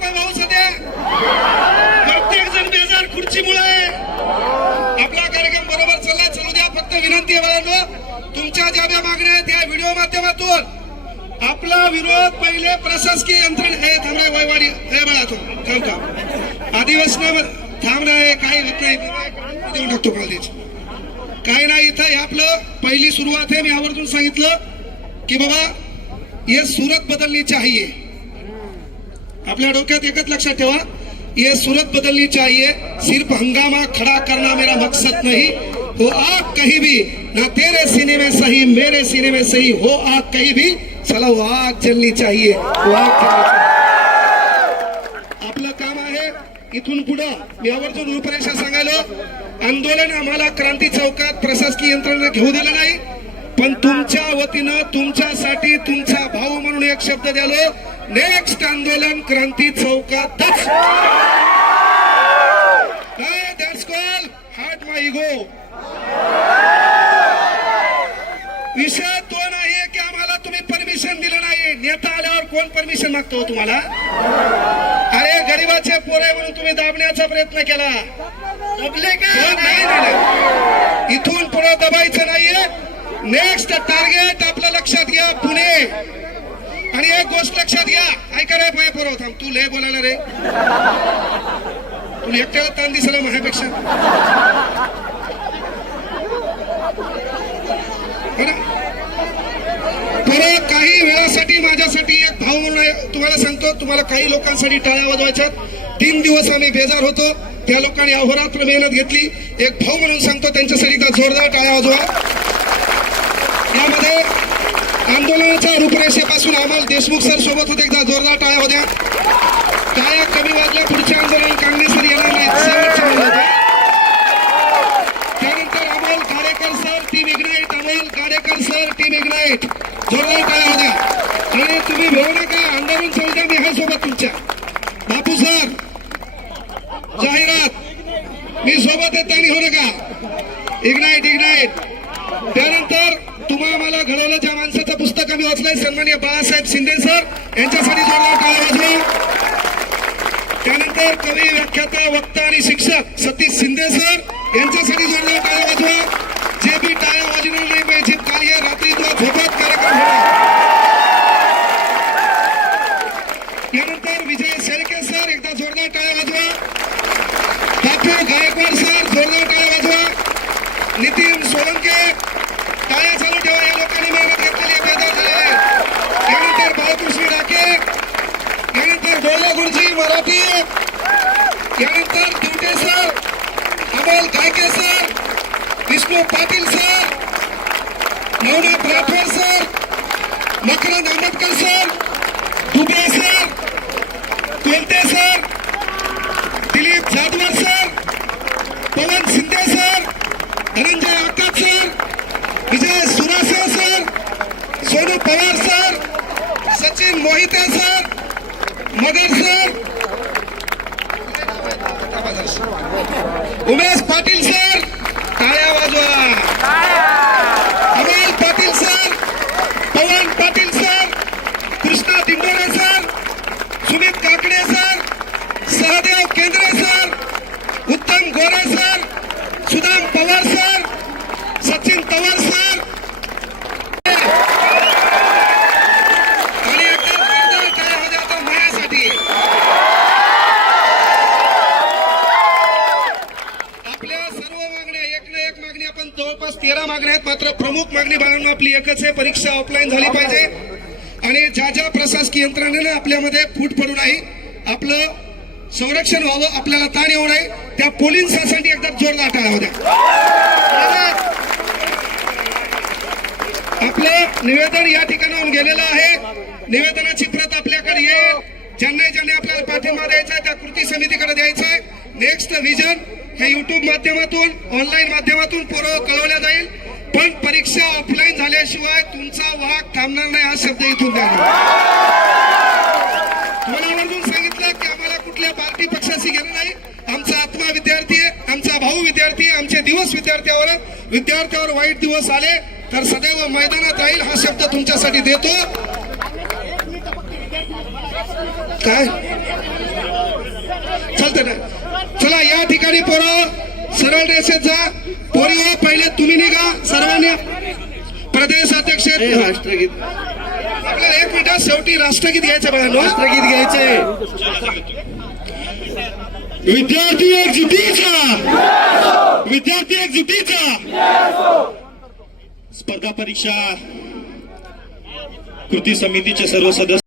नको भाऊ सध्या प्रत्येक जण बेजार खुर्चीमुळे आपला कार्यक्रम बरोबर चाललाय चालू द्या फक्त विनंती आहे बाळांनो तुमच्या ज्या ज्या मागण्या आहेत या व्हिडिओ माध्यमातून आपला विरोध पहिले प्रशासकीय यंत्रणा हे थांबणे वयवाडी हे बाळा तो थांब का आदिवासी थांबणे काही होत नाही देऊन टाकतो कॉलेज काय नाही इथं हे आपलं पहिली सुरुवात आहे मी आवर्जून सांगितलं की बाबा ये सूरत बदलनी चाहिए अपने डोक्यात एकच लक्षात ठेवा ये सूरत बदलनी चाहिए सिर्फ हंगामा खड़ा करना मेरा मकसद नहीं हो आग कहीं भी ना तेरे सीने में सही मेरे सीने में सही हो आग कहीं भी चला वो आग जलनी चाहिए वो आग जलनी चाहिए आपलं काम आहे इथून पुढे मी आवर्जून रूपरेषा सांगायला आंदोलन आम्हाला क्रांती चौकात प्रशासकीय यंत्रणा घेऊ दिलं नाही पण तुमच्या वतीनं तुमच्यासाठी तुमचा भाऊ म्हणून एक शब्द द्यालो नेक्स्ट आंदोलन क्रांती चौकातच that's call heart my ego विषय तो नाहीये की आम्हाला तुम्ही परमिशन दिलं नाही नेता आल्यावर कोण परमिशन मागतो तुम्हाला अरे गरीबाचे पोरे म्हणून तुम्ही दाबण्याचा प्रयत्न केला दबले का नाही इथून पुढे दबायचं नाहीये नेक्स्ट टार्गेट आपलं लक्षात घ्या पुणे आणि एक गोष्ट लक्षात घ्या ऐका रे पाय पुरव थांब तू लय बोलायला रे तुला एकट्याला ताण दिसला माझ्यापेक्षा परत काही वेळासाठी माझ्यासाठी एक भाऊ म्हणून तुम्हाला सांगतो तुम्हाला काही लोकांसाठी टाळ्या वाजवायच्यात 3 दिवस आम्ही बेजार होतो त्या लोकांनी अहोरात्र मेहनत घेतली एक भाऊ म्हणून सांगतो त्यांच्यासाठी एकदा जोरदार टाळ्या वाजवा यामध्ये आंदोलनाच्या रूपरेषेपासून आम्हाला देशमुख सर सोबत होते एकदा जोरदार टाळ्या होत्या टाळ्या कमी वाजल्या पुढचे आंदोलन काँग्रेस सर येणार नाहीत त्यानंतर Amol Gadekar sir team ignite Amol Gadekar sir team ignite जोरदार टाळ्या होत्या आणि तुम्ही भेऊ नका आंदोलन चालू द्या मी आहे सोबत तुमच्या बापू सर जाहिरात मी सोबत आहे त्यांनी हो नका इग्नाइट इग्नाइट त्यानंतर तुम्हा आम्हाला घडवलं ज्या माणसाचं पुस्तक आम्ही वाचलंय सन्माननीय बाळासाहेब शिंदे सर यांच्यासाठी जोरदार टाळ्या वाजवा त्यानंतर कवी व्याख्याता वक्ता आणि शिक्षक सतीश शिंदे सर यांच्यासाठी जोरदार टाळ्या वाजवा जे बी टाळ्या वाजवणार नाही पाहिजे कार्य रात्री तुला झोपत कार्यक्रम होणार यानंतर विजय शेळके सर एकदा जोरदार टाळ्या वाजवा ठाकूर गायकवाड सर जोरदार टाळ्या वाजवा नितीन सोलंके टाळ्या चालू ठेवा या लोकांनी मेहनत घेतलेली बेजार झालेले यानंतर बाळकृष्ण डाके यानंतर बोल्ले गुरुजी मराठी यानंतर Divate sir Amol Gayke sir Vishnu Patil sir Navnath Rathod sir Makarand Ambedkar sir Dubey sir Kolte sir Dilip Jadhavar sir Pavan Shinde sir Dhananjay Akash sir Vijay Surase sir Sonu Pawar sir Sachin Mohite sir Magar sir Umesh Patil sir टाळ्या वाजवा Amol Patil sir Pavan Patil sir Krishna Dindore sir Sumit Kakade sir Sahadev Kendre sir Uttam Gore sir Sudam Pawar sir Sachin Pawar sir आणि काय होते आता माझ्यासाठी आपल्या सर्व मागण्या एक ना एक मागणी आपण जवळपास 13 मागण्या आहेत मात्र प्रमुख मागणी बाळांनो आपली एकच आहे परीक्षा ऑफलाईन झाली पाहिजे आणि ज्या ज्या प्रशासकीय यंत्रणेने आपल्यामध्ये फूट पडू नाही आपलं संरक्षण व्हावं आपल्याला ताण येऊ नये त्या पोलिसांसाठी एकदा जोरदार टाळ्या होत्या आपलं निवेदन या ठिकाणाहून गेलेलं आहे निवेदनाची प्रत आपल्याकडे येईल ज्यांनी आपल्याला पाठिंबा द्यायचा आहे त्या कृती समितीकडे द्यायचा आहे नेक्स्ट व्हिजन हे युट्यूब माध्यमातून ऑनलाईन माध्यमातून पूर्व कळवल्या जाईल पण परीक्षा ऑफलाईन झाल्याशिवाय तुमचा वाहक थांबणार नाही हा शब्द इथून द्या तुम्हाला आवर्जून सांगितलं की आम्हाला कुठल्या पार्टी पक्षाशी घेणं नाही आमचा आत्मा विद्यार्थी आहे आमचा भाऊ विद्यार्थी आहे आमचे दिवस विद्यार्थ्यावर वाईट दिवस आले तर सदैव मैदानात राहील हा शब्द तुमच्यासाठी देतो काय चालतंय ना. चला या ठिकाणी पोरं सरळ रेषेत जा. पोरी हो, पहिले तुम्ही निघा सर्वांनी. प्रदेश अध्यक्ष राष्ट्रगीत आपल्याला 1 मिनिटात शेवटी राष्ट्रगीत घ्यायचं बघा. राष्ट्रगीत घ्यायचे. विद्यार्थी एकजुटीचा, विद्यार्थी एकजुटीचा. स्पर्धा परीक्षा कृती समितीचे सर्व सदस्य